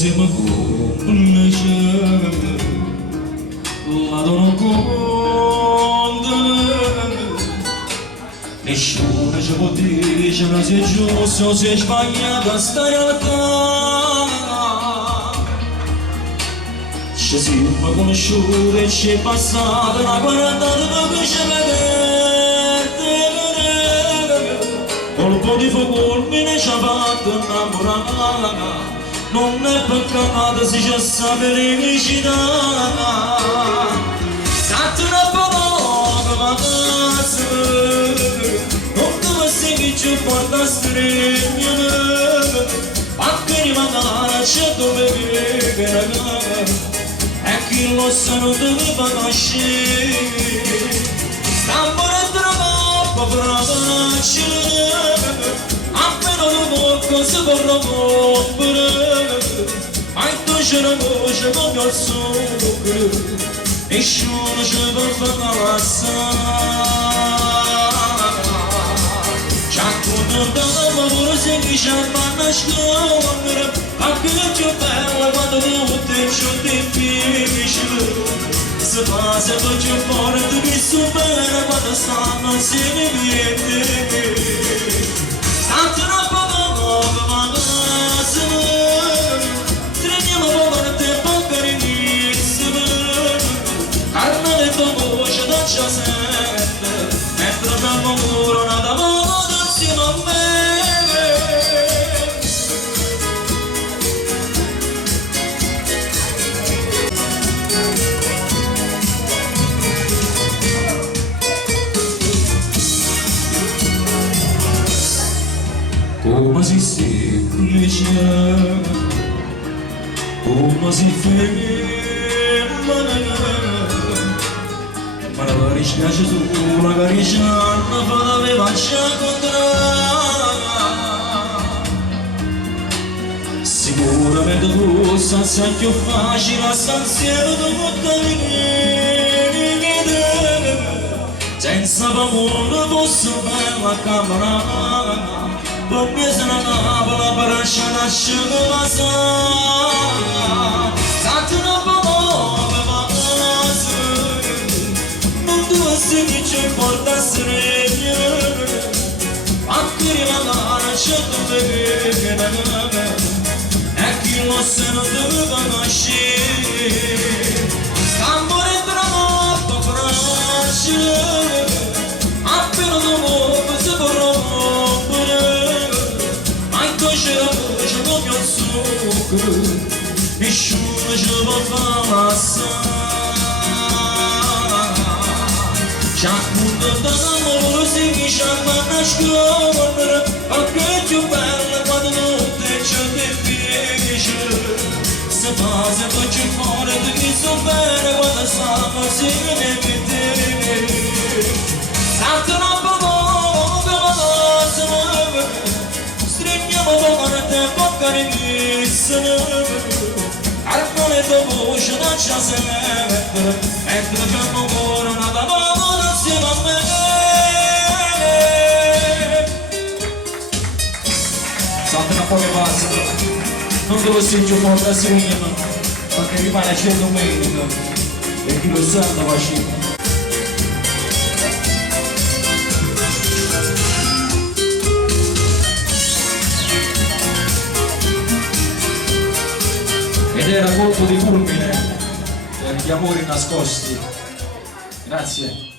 se mi complice la dono condene nessuno ci può dire se è giusto o se è sbagliata sta realtà ci siamo conosciuti e ci è passata una quarantena che ci vedete colpo di fulmine ci ha fatto innamorare non è peccato se c'è sta felicità state una parola ma casa non dove sei che ci porta a stringere anche di magari c'è dove vivere e chi lo sa non doveva nascere stambore troppo facile appena lo tocco si corrompere ma in tu c'è una voce come il sucro nessuno ci può far passare ci ha condannato ma pure se mi ci ha nascondere anche il più bello quando tutto è più difficile se passa più forte che supera quando stanno insieme state una parola ma casa stringiamo forte e poi carinissime carne le tue voci non ci sente mentre abbiamo muro nata modo insieme a me come si semplice, come si ferma, ma la dispiace sulla cariciana fa da me faccia contraria. Sicuramente tu sai più facile a stanziare tu senza paura posso fare la camera perché se ne cava la parascia nasce la sa state una parola ma casa non dove si che ci porta a stringere anche di magari c'è dove vivere e chi lo sa non doveva nascere stambore troppo facile appena dopo si corrompere c'è la voce come il sucro nessuno ci può far passare ci ha condannato l'amore se mi ci ha nascondere perché è più bella quando tutto è ciò che difficile se passa poi c'è fuori di chi so bene quando stanno insieme con te state una parola stringiamo forte e poi carinissime carne le tue voci non ci sente mentre abbiamo ancora una parola insieme a me state una poche pazze non devo essere più forte a seguire perché rimane 100 metri e chi lo sa da vicino ed era colpo di fulmine per gli amori nascosti. Grazie.